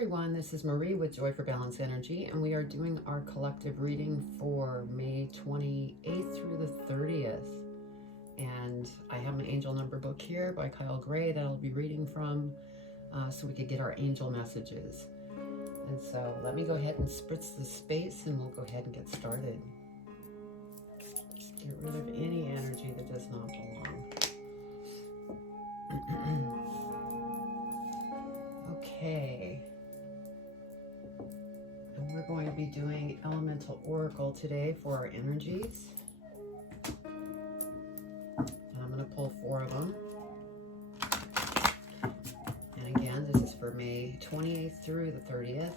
everyone, this is Marie with Joy for Balance Energy, and we are doing our collective reading for May 28th through the 30th. And I have my angel number book here by Kyle Gray that I'll be reading from so we could get our angel messages. And so let me go ahead and spritz the space and we'll go ahead and get started. Just get rid of any energy that does not belong. Okay. And we're going to be doing Elemental Oracle today for our energies. And I'm going to pull 4 of them. And again, this is for May 28th through the 30th.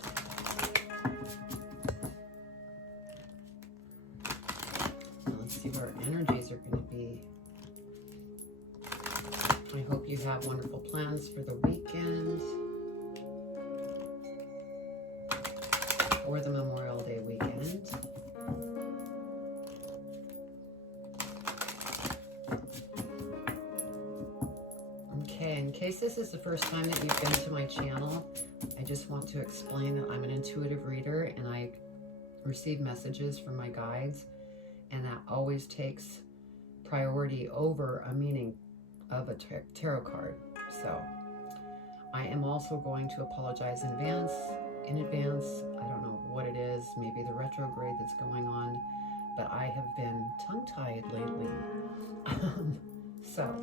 So let's see what our energies are going to be. I hope you have wonderful plans for the weekend or the Memorial Day weekend. Okay, in case this is the first time that you've been to my channel, I just want to explain that I'm an intuitive reader and I receive messages from my guides, and that always takes priority over a meaning of a tarot card. So I am also going to apologize in advance. I don't know what it is, maybe the retrograde that's going on, but I have been tongue-tied lately. So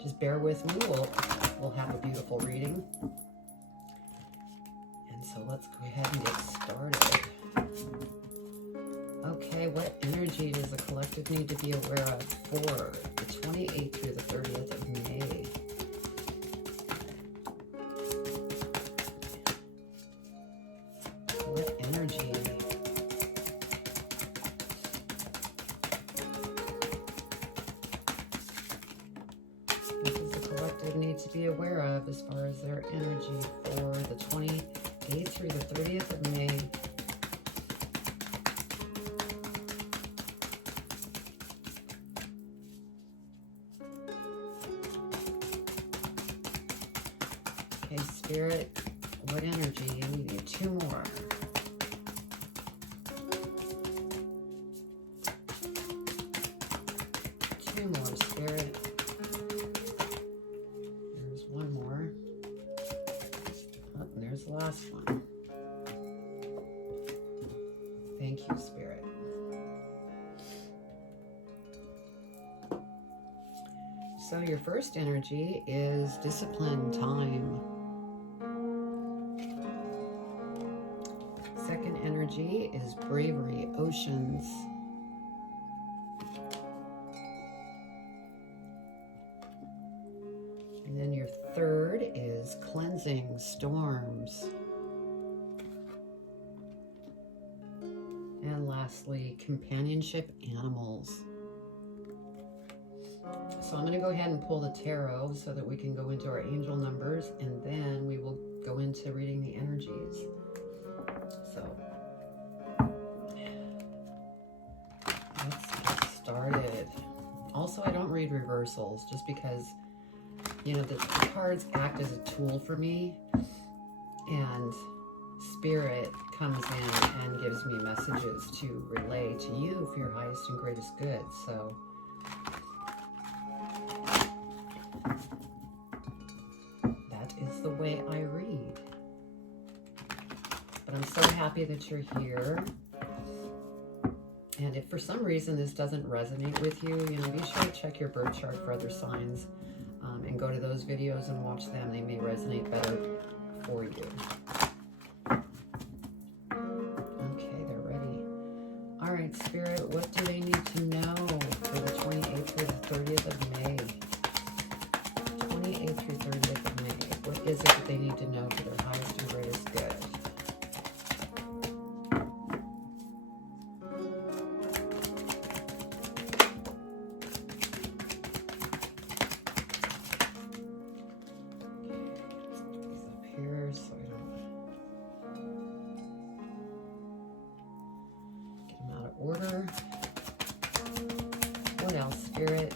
just bear with me. We'll have a beautiful reading. And so let's go ahead and get started. Okay, what energy does the collective need to be aware of for the 28th through the 30th of May? What energy? What does the collective need to be aware of as far as their energy for the 28th through the 30th of May? Okay, Spirit, what energy? We need 2 more. 2 more, Spirit. There's 1 more. Oh, and there's the last one. Thank you, Spirit. So your first energy is discipline time. Second energy is bravery, oceans. And then your third is cleansing, storms. And lastly, companionship, animals. So I'm going to go ahead and pull the tarot so that we can go into our angel numbers, and then we will go into reading the energies. So let's get started. Also, I don't read reversals just because, you know, the cards act as a tool for me, and Spirit comes in and gives me messages to relay to you for your highest and greatest good. So that is the way I read. But I'm so happy that you're here. And if for some reason this doesn't resonate with you, you know, be sure to check your birth chart for other signs and go to those videos and watch them. They may resonate better for you. Okay, they're ready. All right, Spirit, what do they need to know for the 28th through the 30th of May? 28th through 30th of May. What is it that they need to know for their highest and greatest good? Order. What else, Spirit?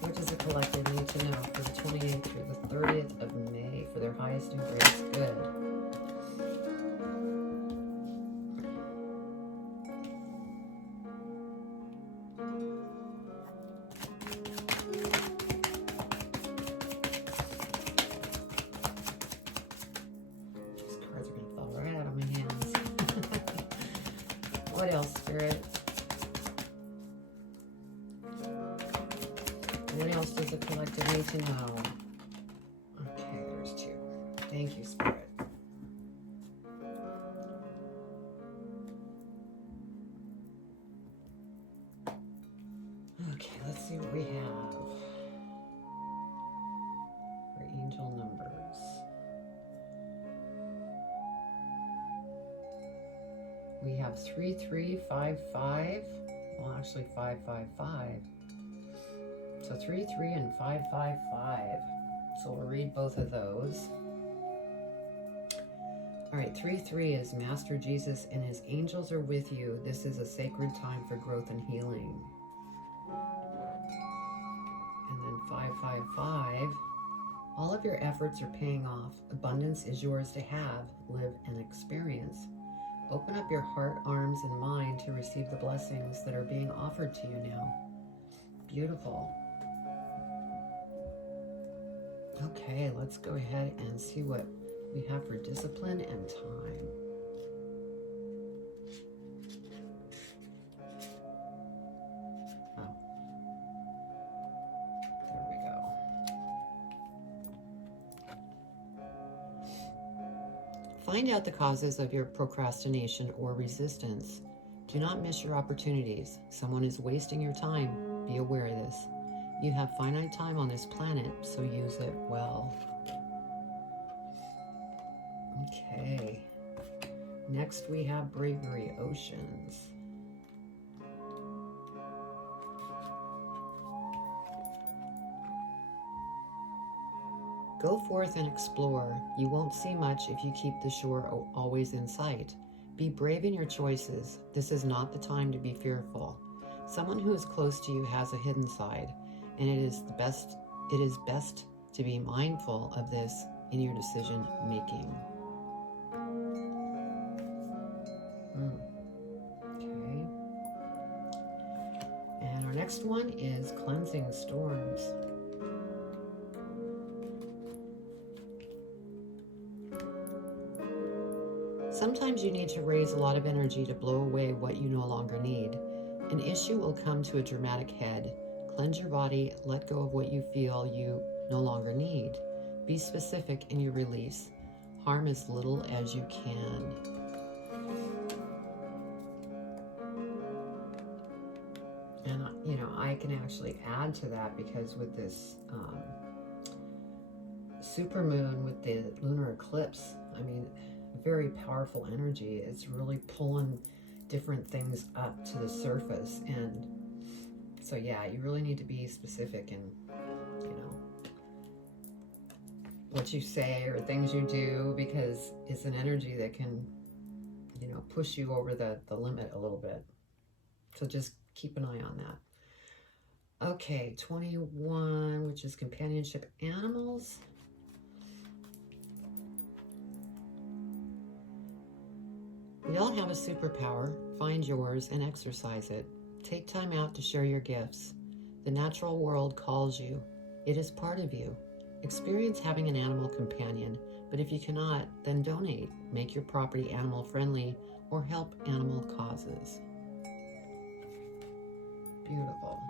What does the collective need to know for the 28th through the 30th of May for their highest and greatest good? else, Spirit? What else does the collective need to know? Okay, there's 2. Thank you, Spirit. Okay, let's see what we have for angel numbers. We have 3355. Well, actually 555. So 33 and 555. So we'll read both of those. All right, 33 is Master Jesus and his angels are with you. This is a sacred time for growth and healing. And then 555, all of your efforts are paying off. Abundance is yours to have, live, and experience. Open up your heart, arms, and mind to receive the blessings that are being offered to you now. Beautiful. Okay, let's go ahead and see what we have for discipline and time. Oh, there we go. Find out the causes of your procrastination or resistance. Do not miss your opportunities. Someone is wasting your time. Be aware of this. You have finite time on this planet, so use it well. Okay. Next we have Bravery Oceans. Go forth and explore. You won't see much if you keep the shore always in sight. Be brave in your choices. This is not the time to be fearful. Someone who is close to you has a hidden side, and it is best to be mindful of this in your decision making. Okay. And our next one is Cleansing Storms. Sometimes you need to raise a lot of energy to blow away what you no longer need. An issue will come to a dramatic head. Cleanse your body, let go of what you feel you no longer need. Be specific in your release. Harm as little as you can. And, I can actually add to that because with this supermoon, with the lunar eclipse, very powerful energy. It's really pulling different things up to the surface. And so, yeah, you really need to be specific in, what you say or things you do, because it's an energy that can, push you over the limit a little bit. So just keep an eye on that. Okay, 21, which is companionship animals. We all have a superpower. Find yours and exercise it. Take time out to share your gifts. The natural world calls you. It is part of you. Experience having an animal companion, but if you cannot, then donate. Make your property animal friendly or help animal causes. Beautiful.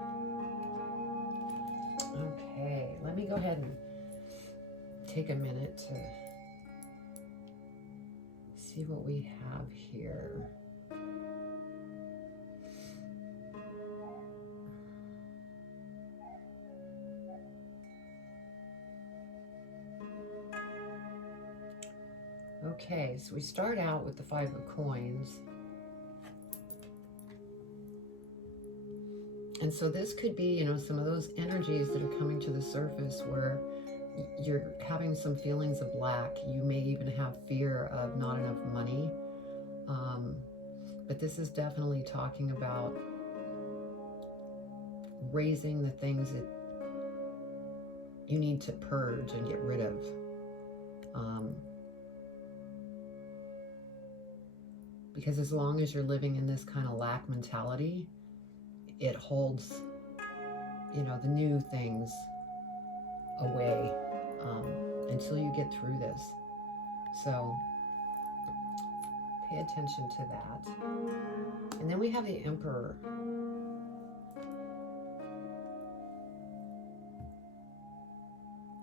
Okay, let me go ahead and take a minute to see what we have here. Okay, so we start out with the 5 of coins. And so this could be, some of those energies that are coming to the surface where you're having some feelings of lack. You may even have fear of not enough money. But this is definitely talking about raising the things that you need to purge and get rid of. Because as long as you're living in this kind of lack mentality, it holds, the new things away until you get through this. So pay attention to that. And then we have the Emperor.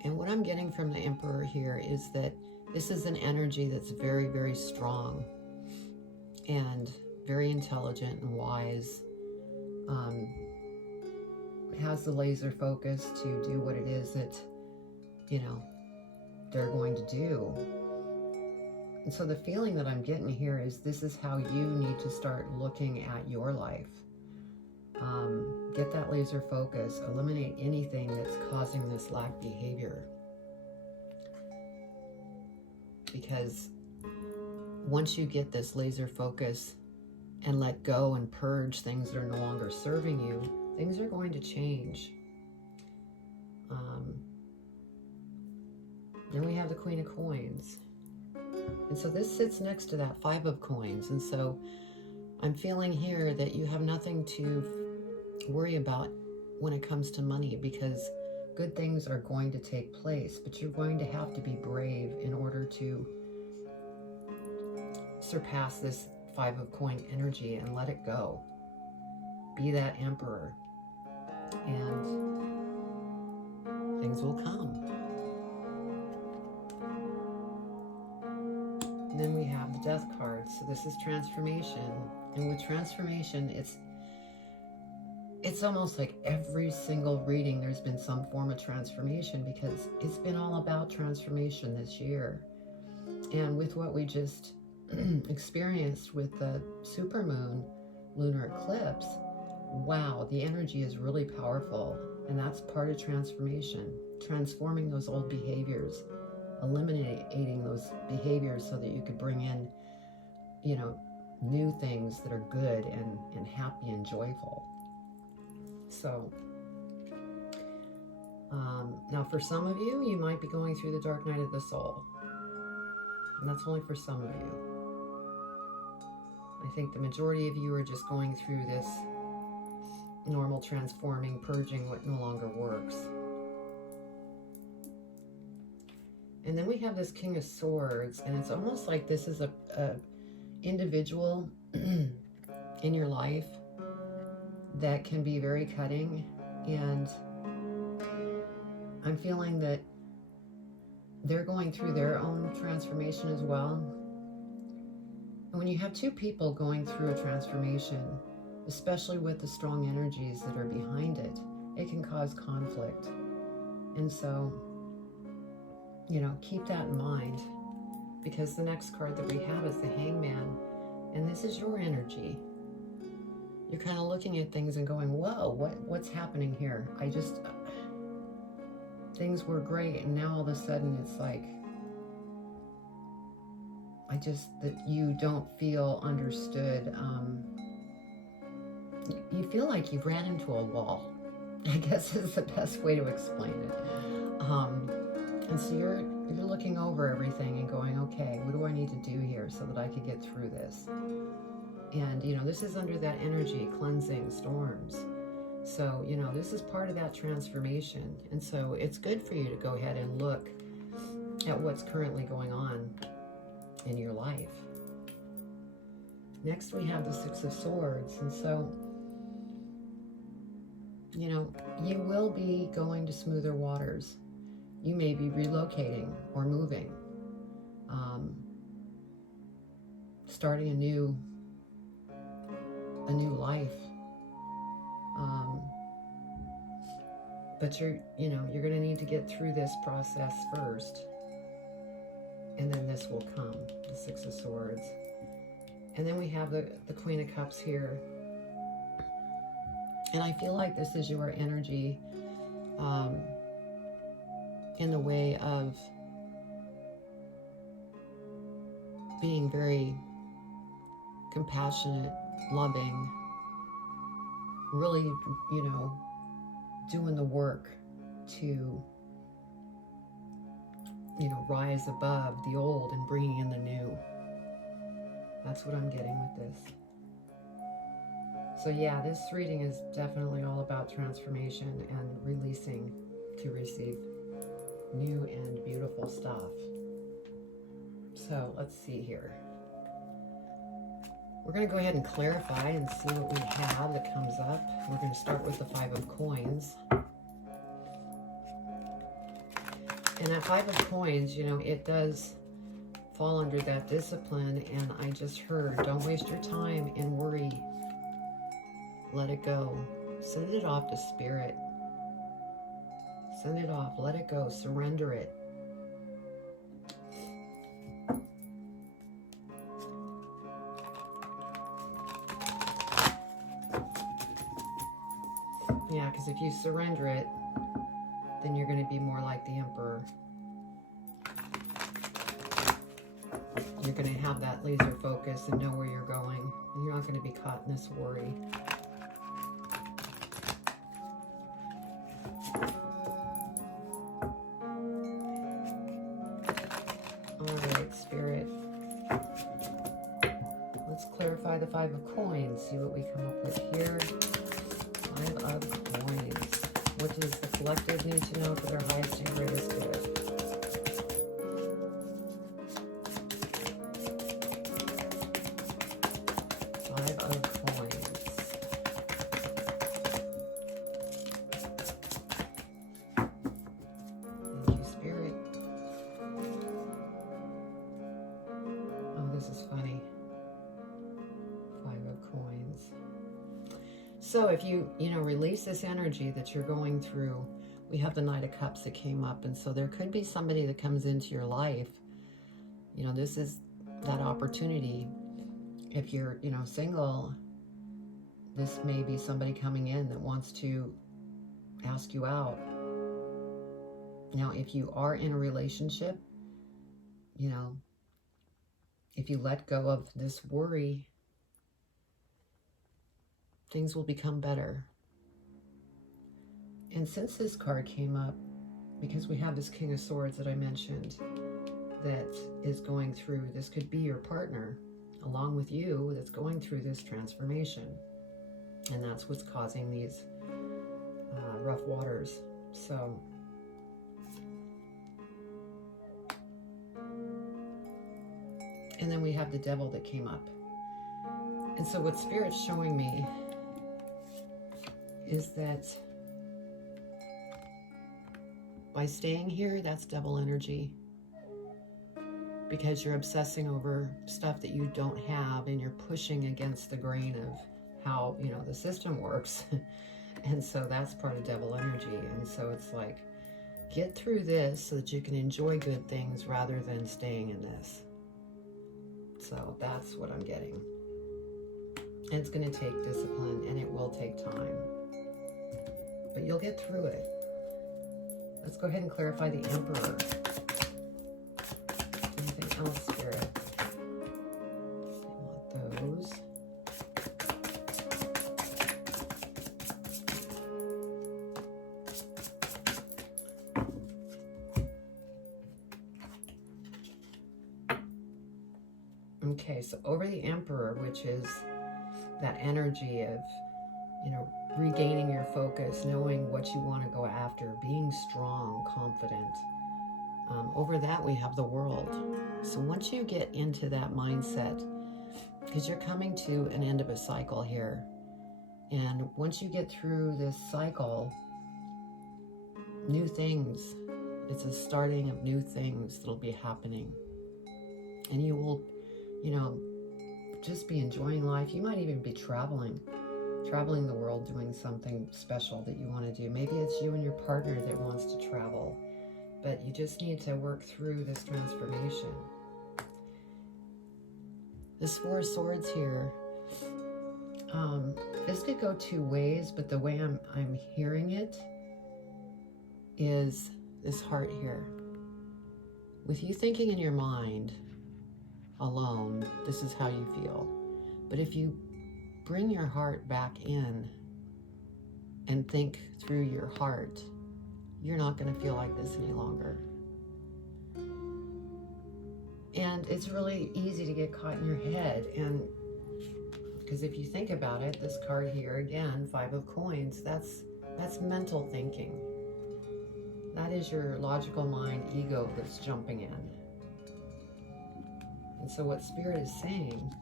And what I'm getting from the Emperor here is that this is an energy that's very, very strong and very intelligent and wise. Has the laser focus to do what it is that, you know, they're going to do. And so the feeling that I'm getting here is this is how you need to start looking at your life. Get that laser focus, eliminate anything that's causing this lack behavior. Because once you get this laser focus and let go and purge things that are no longer serving you, things are going to change. Then we have the Queen of Coins. And so this sits next to that Five of Coins. And so I'm feeling here that you have nothing to worry about when it comes to money, because good things are going to take place, but you're going to have to be brave in order to surpass this Five of Coin energy and let it go. Be that Emperor, and things will come. And then we have the Death card. So this is transformation. And with transformation, it's almost like every single reading there's been some form of transformation, because it's been all about transformation this year. And with what we just experienced with the supermoon lunar eclipse, wow, the energy is really powerful. And that's part of transformation, transforming those old behaviors, eliminating those behaviors so that you could bring in, you know, new things that are good and happy and joyful. So now for some of you, you might be going through the dark night of the soul. And that's only for some of you. I think the majority of you are just going through this normal transforming, purging what no longer works. And then we have this King of Swords, and it's almost like this is a individual in your life that can be very cutting. And I'm feeling that they're going through their own transformation as well. And when you have two people going through a transformation, especially with the strong energies that are behind it, it can cause conflict. And so, you know, keep that in mind, because the next card that we have is the Hangman, and this is your energy. You're kind of looking at things and going, whoa, what's happening here? Things were great, and now all of a sudden it's like, that you don't feel understood. You feel like you've ran into a wall, I guess is the best way to explain it. And so you're looking over everything and going, okay, what do I need to do here so that I could get through this? And, you know, this is under that energy, cleansing, storms. So, you know, this is part of that transformation. And so it's good for you to go ahead and look at what's currently going on in your life. Next, we have the Six of Swords. And so, you know, you will be going to smoother waters. You may be relocating or moving, starting a new life. But you're going to need to get through this process first, and then this will come, the Six of Swords. And then we have the Queen of Cups here. And I feel like this is your energy in the way of being very compassionate, loving, really, you know, doing the work to, you know, rise above the old and bringing in the new. That's what I'm getting with this. So yeah, this reading is definitely all about transformation and releasing to receive new and beautiful stuff. So let's see here. We're going to go ahead and clarify and see what we have that comes up. We're going to start with the Five of Coins. And that Five of Coins, you know, it does fall under that discipline. And I just heard, don't waste your time in worry. Let it go. Send it off to Spirit. Send it off. Let it go. Surrender it. Yeah, because if you surrender it, then you're going to be more like the Emperor. You're going to have that laser focus and know where you're going. And you're not going to be caught in this worry. All right, Spirit. Let's clarify the Five of Coins. See what we come up with here. Five of Coins. What does the collective need to know for their highest and greatest good? Five of Coins. Thank you, Spirit. Oh, this is funny. Five of Coins. So if you release this energy that you're going through, we have the Knight of Cups that came up. And so there could be somebody that comes into your life. You know, this is that opportunity. If you're, single, this may be somebody coming in that wants to ask you out. Now, if you are in a relationship, if you let go of this worry, things will become better. And since this card came up, because we have this King of Swords that I mentioned that is going through, this could be your partner along with you that's going through this transformation. And that's what's causing these rough waters. So and then we have the Devil that came up. And so what Spirit's showing me is that by staying here, that's devil energy. Because you're obsessing over stuff that you don't have and you're pushing against the grain of how, the system works. And so that's part of devil energy. And so it's like, get through this so that you can enjoy good things rather than staying in this. So that's what I'm getting. And it's going to take discipline and it will take time. But you'll get through it. Let's go ahead and clarify the Emperor. Anything else, Spirit? I want those. Okay, so over the Emperor, which is that energy of, regaining your focus, knowing what you want to go after, being strong, confident. Over that, we have the World. So once you get into that mindset, because you're coming to an end of a cycle here, and once you get through this cycle, new things, it's a starting of new things that'll be happening. And you will, just be enjoying life. You might even be traveling the world, doing something special that you want to do. Maybe it's you and your partner that wants to travel, but you just need to work through this transformation. This Four of Swords here, this could go two ways, but the way I'm hearing it is this heart here. With you thinking in your mind alone, this is how you feel. But if you bring your heart back in and think through your heart, you're not going to feel like this any longer. And it's really easy to get caught in your head. And because if you think about it, this card here, again, Five of Coins, that's mental thinking. That is your logical mind, ego that's jumping in. And so what Spirit is saying,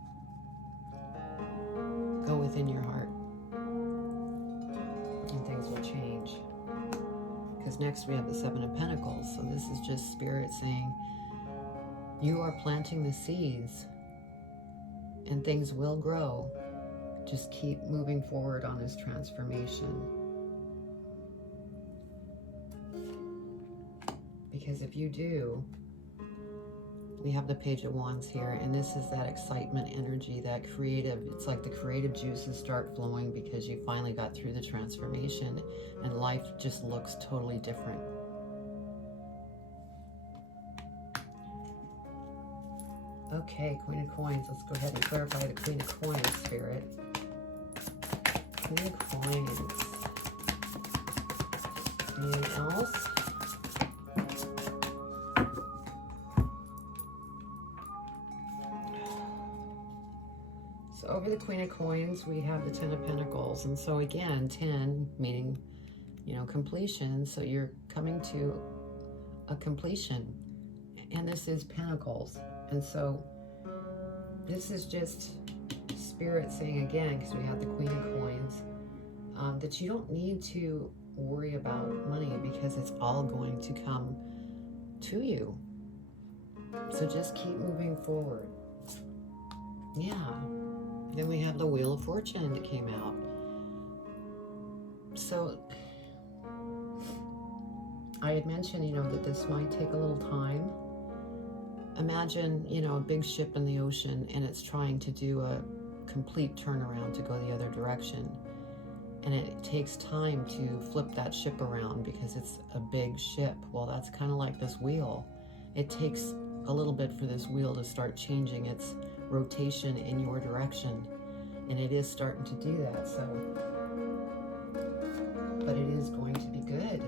Go within your heart, and things will change. Because next we have the Seven of Pentacles. So this is just Spirit saying, you are planting the seeds and things will grow. Just keep moving forward on this transformation. Because if you do, we have the Page of Wands here, and this is that excitement energy, that creative, it's like the creative juices start flowing because you finally got through the transformation and life just looks totally different. Okay, Queen of Coins, let's go ahead and clarify the Queen of Coins, Spirit. Queen of Coins. Anything else? So over the Queen of Coins, we have the Ten of Pentacles. And so again, 10 meaning, you know, completion. So you're coming to a completion. And this is Pentacles. And so this is just Spirit saying again, because we have the Queen of Coins, that you don't need to worry about money because it's all going to come to you. So just keep moving forward. Yeah. Then we have the Wheel of Fortune that came out. So I had mentioned, you know, that this might take a little time. Imagine, you know, a big ship in the ocean and it's trying to do a complete turnaround to go the other direction. And it takes time to flip that ship around because it's a big ship. Well, that's kind of like this wheel. It takes a little bit for this wheel to start changing its rotation in your direction. And it is starting to do that, so. But it is going to be good.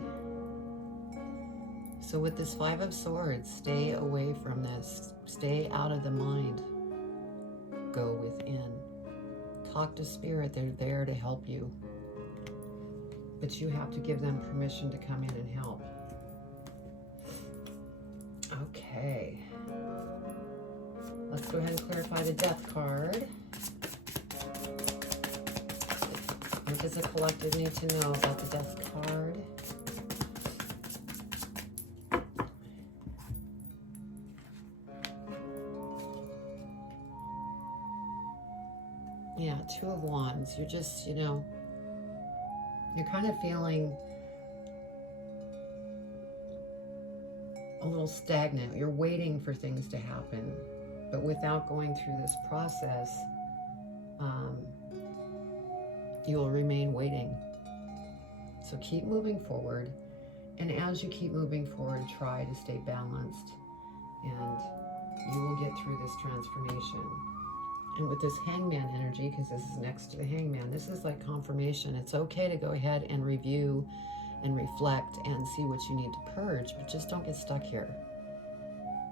So with this Five of Swords, stay away from this. Stay out of the mind. Go within. Talk to Spirit. They're there to help you. But you have to give them permission to come in and help. Okay. Let's go ahead and clarify the Death card. What does the collective need to know about the Death card? Yeah, Two of Wands. You're just, you know, you're kind of feeling a little stagnant. You're waiting for things to happen, but without going through this process, you will remain waiting. So keep moving forward. And as you keep moving forward, try to stay balanced and you will get through this transformation. And with this Hangman energy, because this is next to the Hangman, this is like confirmation. It's okay to go ahead and review and reflect and see what you need to purge, but just don't get stuck here,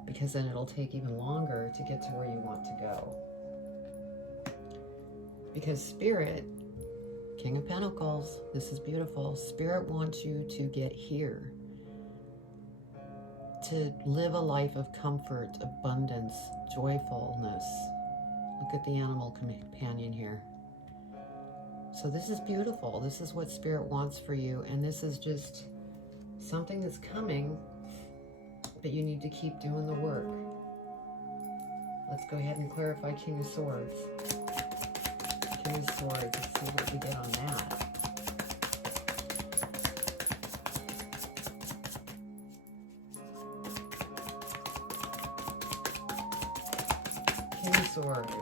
because then it'll take even longer to get to where you want to go. Because Spirit, King of Pentacles, this is beautiful. Spirit wants you to get here, to live a life of comfort, abundance, joyfulness. Look at the animal companion here. So this is beautiful. This is what Spirit wants for you. And this is just something that's coming, but you need to keep doing the work. Let's go ahead and clarify King of Swords. King of Swords, let's see what we get on that. King of Swords.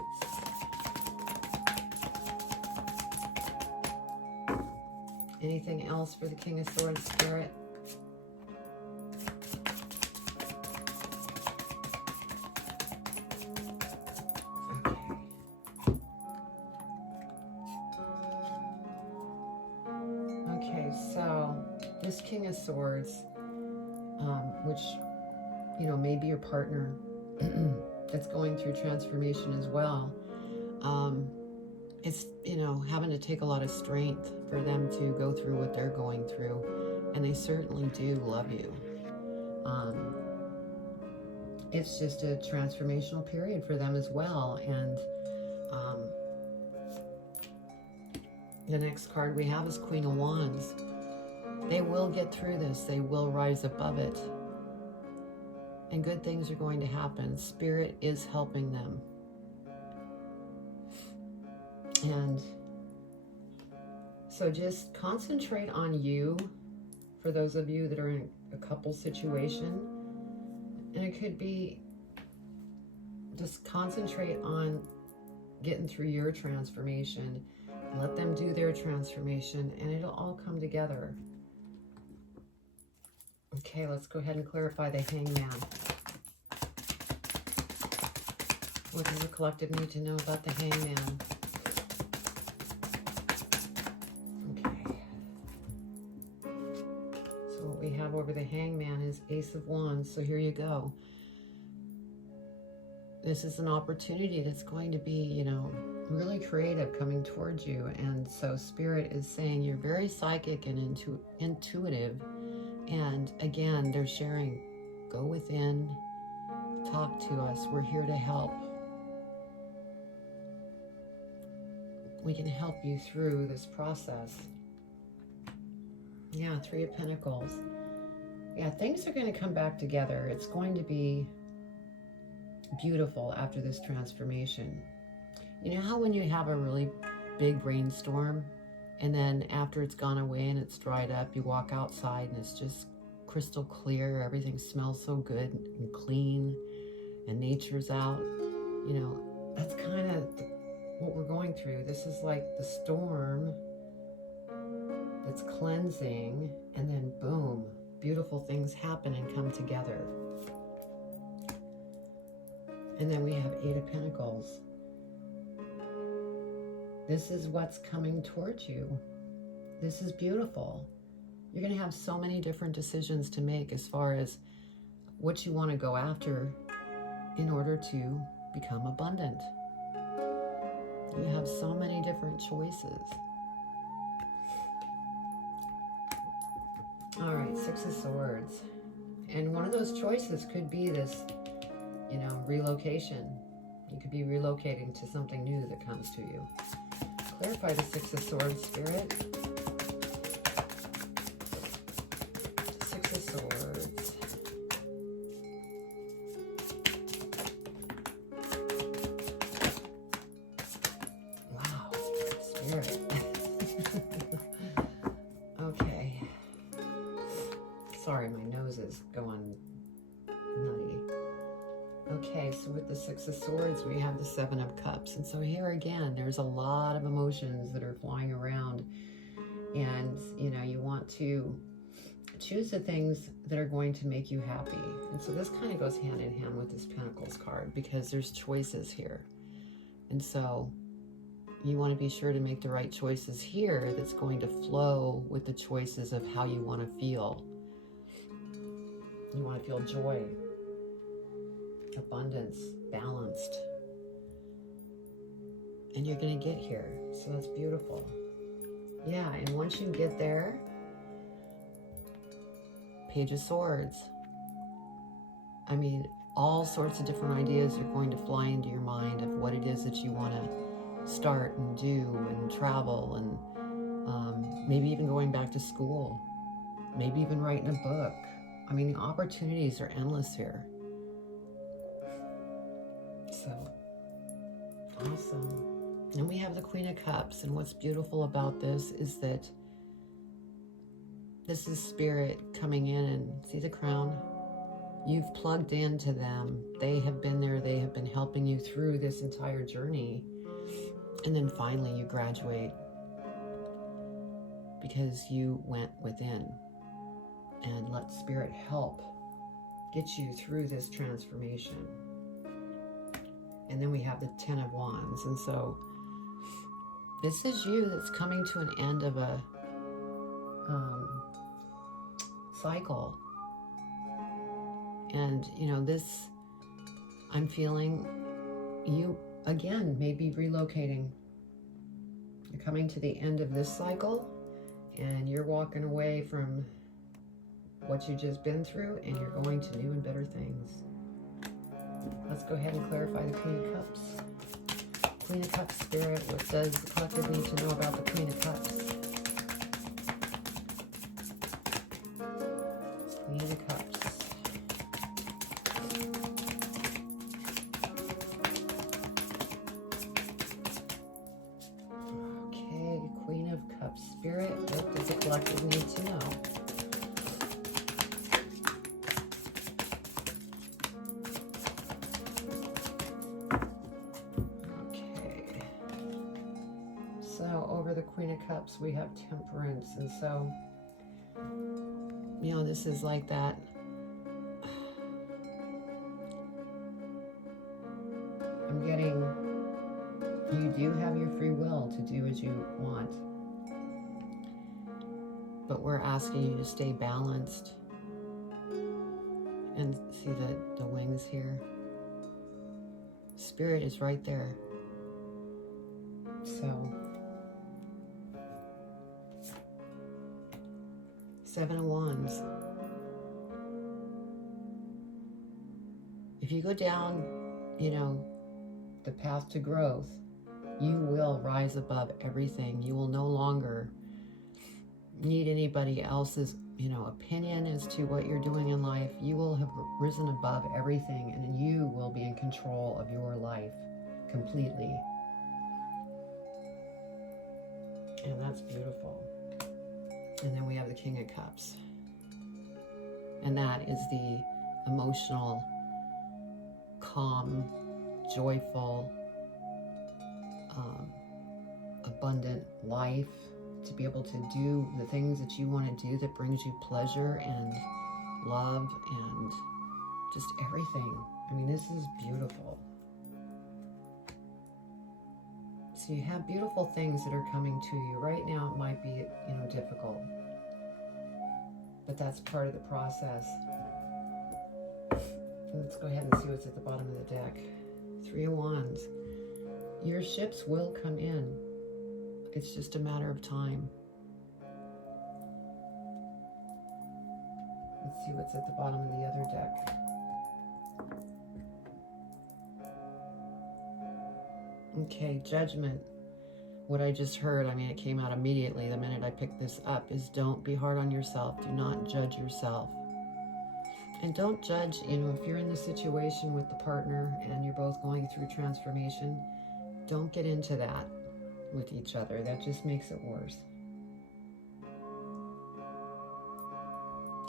Anything else for the King of Swords, Spirit? Okay, so this King of Swords, which, you know, may be your partner that's going through transformation as well. It's, you know, having to take a lot of strength for them to go through what they're going through. And they certainly do love you. It's just a transformational period for them as well. And The next card we have is Queen of Wands. They will get through this. They will rise above it. And good things are going to happen. Spirit is helping them. And so just concentrate on you, for those of you that are in a couple situation. And it could be just concentrate on getting through your transformation. Let them do their transformation and it'll all come together. Okay, let's go ahead and clarify the Hangman. What does the collective need to know about the Hangman? Okay. So what we have over the Hangman is Ace of Wands. So here you go. This is an opportunity that's going to be, you know, really creative coming towards you. And so Spirit is saying you're very psychic and intuitive. And again, they're sharing, go within, talk to us. We're here to help. We can help you through this process. Yeah, Three of Pentacles. Yeah, things are going to come back together. It's going to be beautiful after this transformation. You know how when you have a really big rainstorm and then after it's gone away and it's dried up, you walk outside and it's just crystal clear, everything smells so good and clean and nature's out? You know, that's kind of what we're going through. This is like the storm that's cleansing, and then boom, beautiful things happen and come together. And then we have Eight of Pentacles. This is what's coming towards you. This is beautiful. You're going to have so many different decisions to make as far as what you want to go after in order to become abundant. You have so many different choices. All right, Six of Swords. And one of those choices could be this, you know, relocation. You could be relocating to something new that comes to you. Clarify the Six of Swords, Spirit. Six of Swords. Wow, Spirit. Okay. Sorry, my nose is going nutty. Okay, so with the Six of Swords, we have the Seven of Cups. And so here again, there's a lot of emotions that are flying around. And, you know, you want to choose the things that are going to make you happy. And so this kind of goes hand in hand with this Pentacles card because there's choices here. And so you want to be sure to make the right choices here that's going to flow with the choices of how you want to feel. You want to feel joy, abundance, balanced. And you're going to get here. So that's beautiful. Yeah, and once you get there, Page of Swords. I mean, all sorts of different ideas are going to fly into your mind of what it is that you want to start and do and travel and maybe even going back to school, maybe even writing a book. I mean, the opportunities are endless here. So, awesome. And we have the Queen of Cups. And what's beautiful about this is that this is Spirit coming in and see the crown? You've plugged into them. They have been there. They have been helping you through this entire journey. And then finally you graduate because you went within and let Spirit help get you through this transformation. And then we have the Ten of Wands. And so this is you that's coming to an end of a cycle. And, you know, this, I'm feeling you, again, may be relocating. You're coming to the end of this cycle, and you're walking away from what you've just been through, and you're going to new and better things. Let's go ahead and clarify the Queen of Cups. Queen of Cups, Spirit, what does the collective need to know about the Queen of Cups? Queen of Cups. Okay, Queen of Cups, Spirit, what does the collective need to know? So over the Queen of Cups, we have Temperance. And so, you know, this is like that. I'm getting, you do have your free will to do as you want. But we're asking you to stay balanced. And see the wings here? Spirit is right there. So, 7 of Wands. If you go down, you know, the path to growth, you will rise above everything. You will no longer need anybody else's, you know, opinion as to what you're doing in life. You will have risen above everything, and you will be in control of your life completely. And that's beautiful. And then we have the King of Cups. And that is the emotional, calm, joyful, abundant life, to be able to do the things that you want to do that brings you pleasure and love and just everything. I mean, this is beautiful. So you have beautiful things that are coming to you. Right now it might be, you know, difficult, but that's part of the process. Let's go ahead and see what's at the bottom of the deck. 3 of Wands. Your ships will come in. It's just a matter of time. Let's see what's at the bottom of the other deck. Okay, Judgment. What I just heard, I mean, it came out immediately the minute I picked this up, is don't be hard on yourself. Do not judge yourself. And don't judge, you know, if you're in the situation with the partner and you're both going through transformation, don't get into that with each other. That just makes it worse.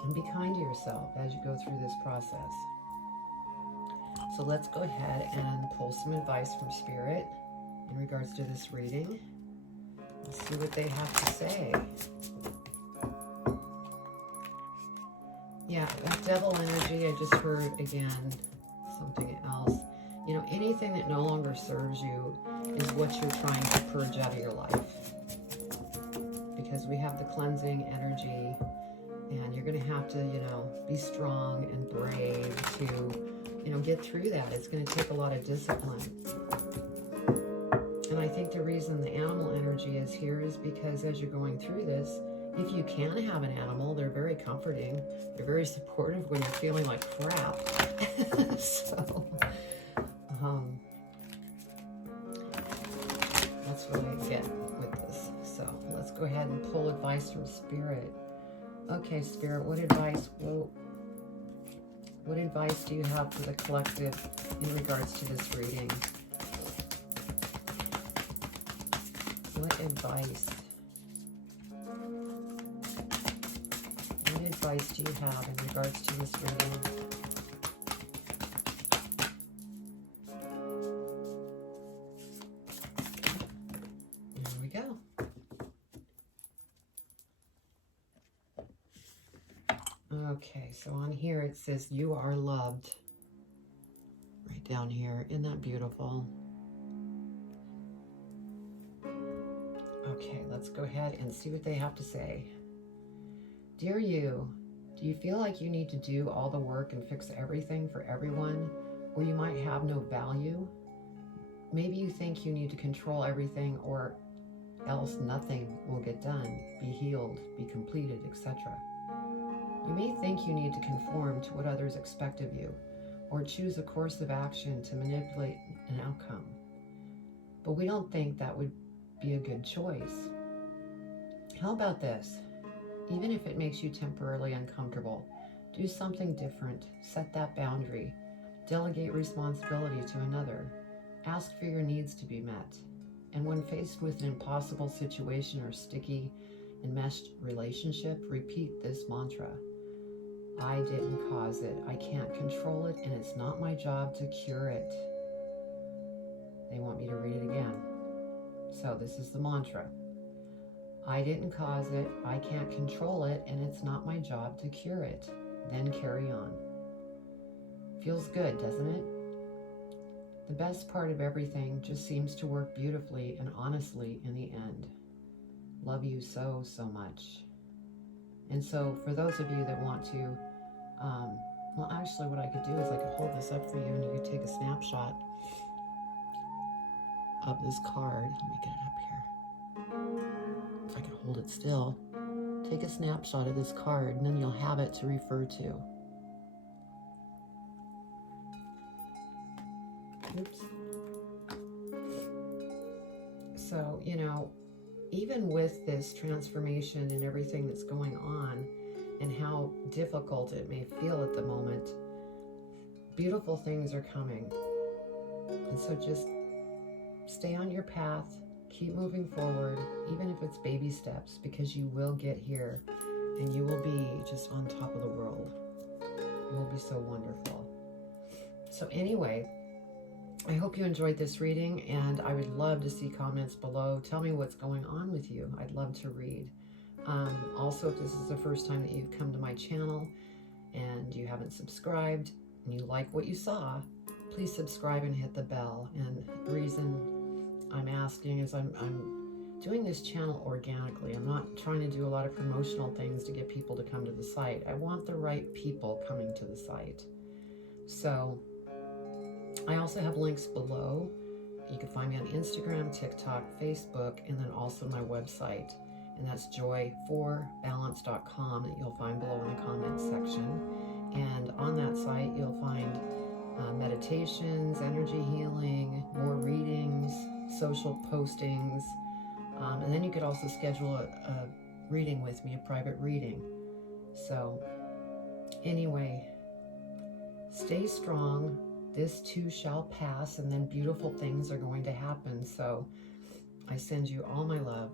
And be kind to yourself as you go through this process. So let's go ahead and pull some advice from Spirit in regards to this reading. Let's see what they have to say. Yeah, Devil energy, I just heard again something else. You know, anything that no longer serves you is what you're trying to purge out of your life. Because we have the cleansing energy, and you're going to have to, you know, be strong and brave to, you know, get through that. It's going to take a lot of discipline. And I think the reason the animal energy is here is because as you're going through this, if you can have an animal, they're very comforting. They're very supportive when you're feeling like crap. So, that's what I get with this. So let's go ahead and pull advice from Spirit. Okay, Spirit, what advice do you have for the collective in regards to this reading? What advice? What advice do you have in regards to this reading? There we go. Okay, so on here it says you are loved. Right down here. Isn't that beautiful? Okay, let's go ahead and see what they have to say. Dear you, do you feel like you need to do all the work and fix everything for everyone, or you might have no value? Maybe you think you need to control everything, or else nothing will get done, be healed, be completed, etc. You may think you need to conform to what others expect of you, or choose a course of action to manipulate an outcome. but we don't think that would be a good choice. How about this? Even if it makes you temporarily uncomfortable, do something different. Set that boundary. Delegate responsibility to another. Ask for your needs to be met. And when faced with an impossible situation or sticky, enmeshed relationship, repeat this mantra. I didn't cause it. I can't control it, and it's not my job to cure it. They want me to read it again. So this is the mantra. I didn't cause it. I can't control it, and it's not my job to cure it. Then carry on. Feels good, doesn't it? The best part of everything just seems to work beautifully and honestly in the end. Love you so, so much. And so for those of you that want to, well, actually what I could do is I could hold this up for you and you could take a snapshot of this card. Let me get it up here. If I can hold it still. Take a snapshot of this card and then you'll have it to refer to. Oops. So, you know, even with this transformation and everything that's going on and how difficult it may feel at the moment, beautiful things are coming. And so just stay on your path, keep moving forward, even if it's baby steps, because you will get here and you will be just on top of the world. It will be so wonderful. So anyway, I hope you enjoyed this reading, and I would love to see comments below. Tell me what's going on with you. I'd love to read. Also, if this is the first time that you've come to my channel and you haven't subscribed and you like what you saw, please subscribe and hit the bell. And the reason I'm asking is I'm doing this channel organically. I'm not trying to do a lot of promotional things to get people to come to the site. I want the right people coming to the site. So I also have links below. You can find me on Instagram, TikTok, Facebook, and then also my website. And that's joy4balance.com that you'll find below in the comments section. And on that site, you'll find meditations, energy healing, more readings, social postings. And then you could also schedule a reading with me, a private reading. So anyway, stay strong. This too shall pass, and then beautiful things are going to happen. So I send you all my love.